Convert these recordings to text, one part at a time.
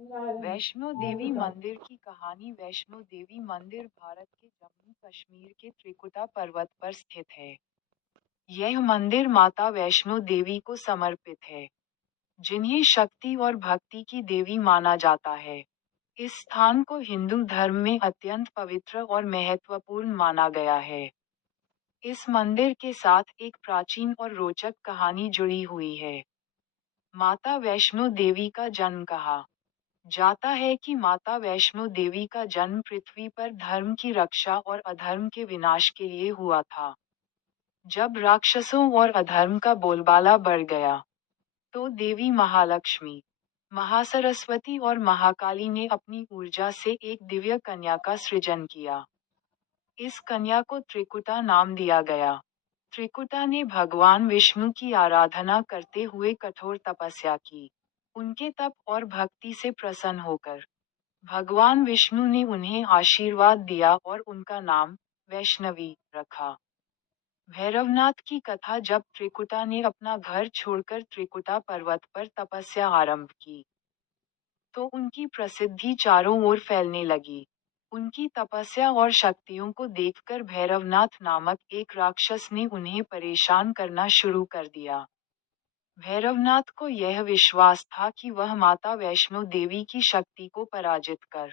वैष्णो देवी मंदिर की कहानी। वैष्णो देवी मंदिर भारत के जम्मू कश्मीर के त्रिकुटा पर्वत पर स्थित है। यह मंदिर माता वैष्णो देवी को समर्पित है, जिन्हें शक्ति और भक्ति की देवी माना जाता है। इस स्थान को हिंदू धर्म में अत्यंत पवित्र और महत्वपूर्ण माना गया है। इस मंदिर के साथ एक प्राचीन और रोचक कहानी जुड़ी हुई है। माता वैष्णो देवी का जन्म। कहा जाता है कि माता वैष्णो देवी का जन्म पृथ्वी पर धर्म की रक्षा और अधर्म के विनाश के लिए हुआ था। जब राक्षसों और अधर्म का बोलबाला बढ़ गया, तो देवी महालक्ष्मी, महासरस्वती और महाकाली ने अपनी ऊर्जा से एक दिव्य कन्या का सृजन किया। इस कन्या को त्रिकुटा नाम दिया गया। त्रिकुटा ने भगवान विष्णु की आराधना करते हुए कठोर तपस्या की। उनके तप और भक्ति से प्रसन्न होकर भगवान विष्णु ने उन्हें आशीर्वाद दिया और उनका नाम वैष्णवी रखा। भैरवनाथ की कथा। जब त्रिकुटा ने अपना घर छोड़कर त्रिकुटा पर्वत पर तपस्या आरंभ की, तो उनकी प्रसिद्धि चारों ओर फैलने लगी। उनकी तपस्या और शक्तियों को देखकर भैरवनाथ नामक एक राक्षस ने उन्हें परेशान करना शुरू कर दिया। भैरवनाथ को यह विश्वास था कि वह माता वैष्णो देवी की शक्ति को पराजित कर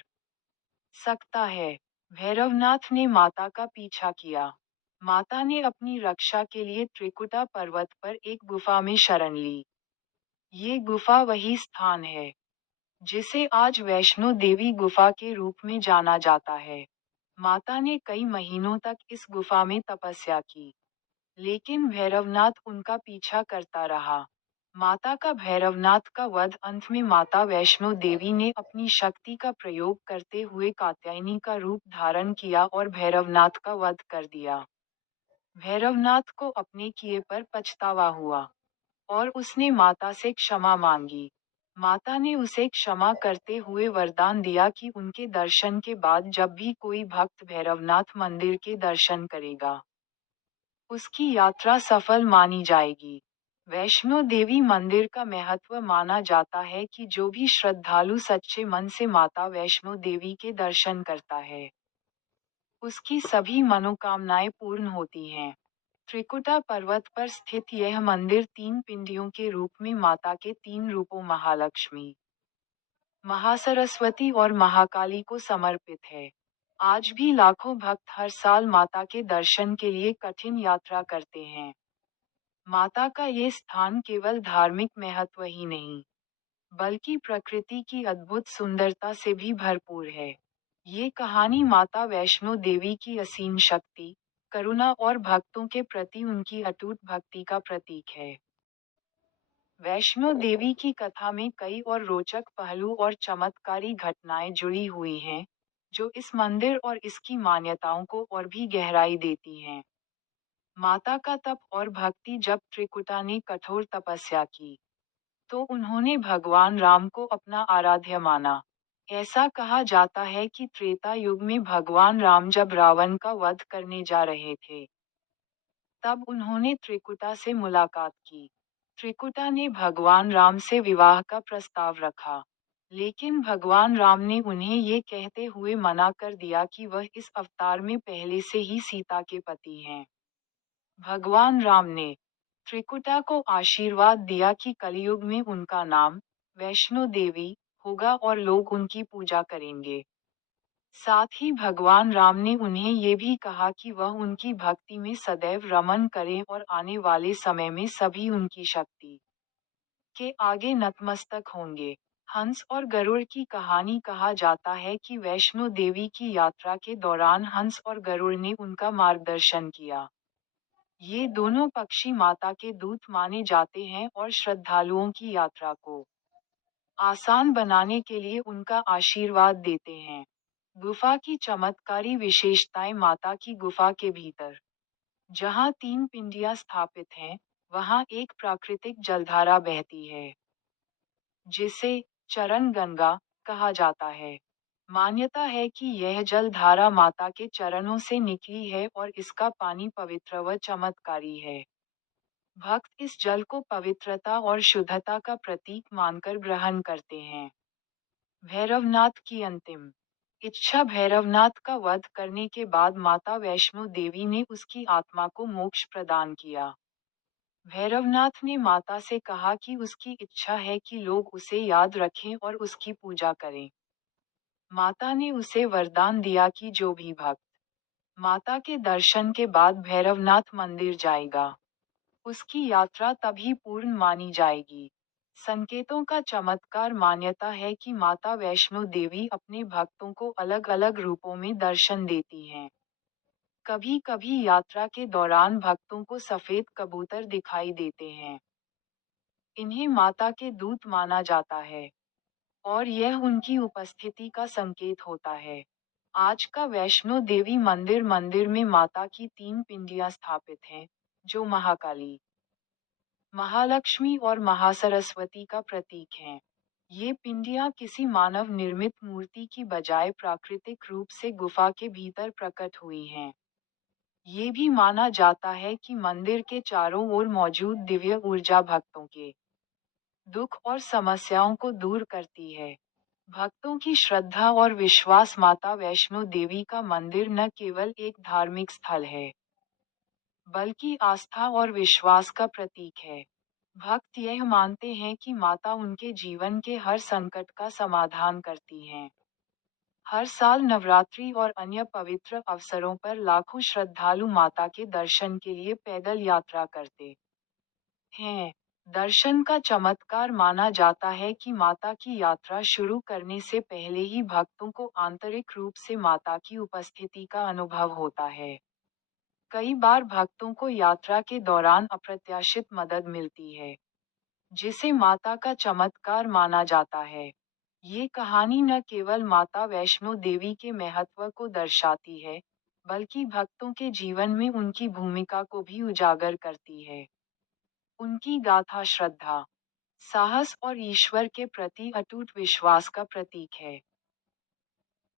सकता है। भैरवनाथ ने माता का पीछा किया। माता ने अपनी रक्षा के लिए त्रिकुटा पर्वत पर एक गुफा में शरण ली। ये गुफा वही स्थान है जिसे आज वैष्णो देवी गुफा के रूप में जाना जाता है। माता ने कई महीनों तक इस गुफा में तपस्या की, लेकिन भैरवनाथ उनका पीछा करता रहा। माता का भैरवनाथ का वध। अंत में माता वैष्णो देवी ने अपनी शक्ति का प्रयोग करते हुए कात्यायनी का रूप धारण किया और भैरवनाथ का वध कर दिया। भैरवनाथ को अपने किए पर पछतावा हुआ और उसने माता से क्षमा मांगी। माता ने उसे क्षमा करते हुए वरदान दिया कि उनके दर्शन के बाद जब भी कोई भक्त भैरवनाथ मंदिर के दर्शन करेगा, उसकी यात्रा सफल मानी जाएगी। वैष्णो देवी मंदिर का महत्व। माना जाता है कि जो भी श्रद्धालु सच्चे मन से माता वैष्णो देवी के दर्शन करता है, उसकी सभी मनोकामनाएं पूर्ण होती हैं। त्रिकुटा पर्वत पर स्थित यह मंदिर तीन पिंडियों के रूप में माता के तीन रूपों महालक्ष्मी, महासरस्वती और महाकाली को समर्पित है। आज भी लाखों भक्त हर साल माता के दर्शन के लिए कठिन यात्रा करते हैं। माता का ये स्थान केवल धार्मिक महत्व ही नहीं, बल्कि प्रकृति की अद्भुत सुंदरता से भी भरपूर है। ये कहानी माता वैष्णो देवी की असीम शक्ति, करुणा और भक्तों के प्रति उनकी अटूट भक्ति का प्रतीक है। वैष्णो देवी की कथा में कई और रोचक पहलू और चमत्कारी घटनाएं जुड़ी हुई हैं, जो इस मंदिर और इसकी मान्यताओं को और भी गहराई देती हैं। माता का तप और भक्ति। जब त्रिकुटा ने कठोर तपस्या की, तो उन्होंने भगवान राम को अपना आराध्य माना। ऐसा कहा जाता है कि त्रेता युग में भगवान राम जब रावण का वध करने जा रहे थे, तब उन्होंने त्रिकुटा से मुलाकात की। त्रिकुटा ने भगवान राम से विवाह का प्रस्ताव रखा, लेकिन भगवान राम ने उन्हें ये कहते हुए मना कर दिया कि वह इस अवतार में पहले से ही सीता के पति हैं। भगवान राम ने त्रिकुटा को आशीर्वाद दिया कि कलयुग में उनका नाम वैष्णो देवी होगा और लोग उनकी पूजा करेंगे। साथ ही भगवान राम ने उन्हें ये भी कहा कि वह उनकी भक्ति में सदैव रमन करें और आने वाले समय में सभी उनकी शक्ति के आगे नतमस्तक होंगे। हंस और गरुड़ की कहानी। कहा जाता है कि वैष्णो देवी की यात्रा के दौरान हंस और गरुड़ ने उनका मार्गदर्शन किया। ये दोनों पक्षी माता के दूत माने जाते हैं और श्रद्धालुओं की यात्रा को आसान बनाने के लिए उनका आशीर्वाद देते हैं। गुफा की चमत्कारी विशेषताएं। माता की गुफा के भीतर, जहां तीन पिंडियां स्थापित हैं, वहां एक प्राकृतिक जलधारा बहती है, जिसे चरण गंगा कहा जाता है। मान्यता है कि यह जलधारा माता के चरणों से निकली है और इसका पानी पवित्र व चमत्कारी है। भक्त इस जल को पवित्रता और शुद्धता का प्रतीक मानकर ग्रहण करते हैं। भैरवनाथ की अंतिम इच्छा। भैरवनाथ का वध करने के बाद माता वैष्णो देवी ने उसकी आत्मा को मोक्ष प्रदान किया। भैरवनाथ ने माता से कहा कि उसकी इच्छा है कि लोग उसे याद रखें और उसकी पूजा करें। माता ने उसे वरदान दिया कि जो भी भक्त माता के दर्शन के बाद भैरवनाथ मंदिर जाएगा, उसकी यात्रा तभी पूर्ण मानी जाएगी। संकेतों का चमत्कार। मान्यता है कि माता वैष्णो देवी अपने भक्तों को अलग अलग रूपों में दर्शन देती हैं। कभी कभी यात्रा के दौरान भक्तों को सफेद कबूतर दिखाई देते हैं। इन्हें माता के दूत माना जाता है और यह उनकी उपस्थिति का संकेत होता है। आज का वैष्णो देवी मंदिर मंदिर में माता की 3 पिंडियां स्थापित हैं, जो महाकाली, महालक्ष्मी और महासरस्वती का प्रतीक हैं। ये पिंडियां किसी मानव निर्मित मूर्ति की बजाय प्राकृतिक रूप से गुफा के भीतर प्रकट हुई हैं। ये भी माना जाता है कि मंदिर के चारों ओर मौजूद दिव्य ऊर्जा भक्तों के दुख और समस्याओं को दूर करती है। भक्तों की श्रद्धा और विश्वास। माता वैष्णो देवी का मंदिर न केवल एक धार्मिक स्थल है, बल्कि आस्था और विश्वास का प्रतीक है। भक्त यह मानते हैं कि माता उनके जीवन के हर संकट का समाधान करती हैं। हर साल नवरात्रि और अन्य पवित्र अवसरों पर लाखों श्रद्धालु माता के दर्शन के लिए पैदल यात्रा करते हैं। दर्शन का चमत्कार। माना जाता है कि माता की यात्रा शुरू करने से पहले ही भक्तों को आंतरिक रूप से माता की उपस्थिति का अनुभव होता है। कई बार भक्तों को यात्रा के दौरान अप्रत्याशित मदद मिलती है, जिसे माता का चमत्कार माना जाता है। ये कहानी न केवल माता वैष्णो देवी के महत्व को दर्शाती है, बल्कि भक्तों के जीवन में उनकी भूमिका को भी उजागर करती है। उनकी गाथा श्रद्धा, साहस और ईश्वर के प्रति अटूट विश्वास का प्रतीक है।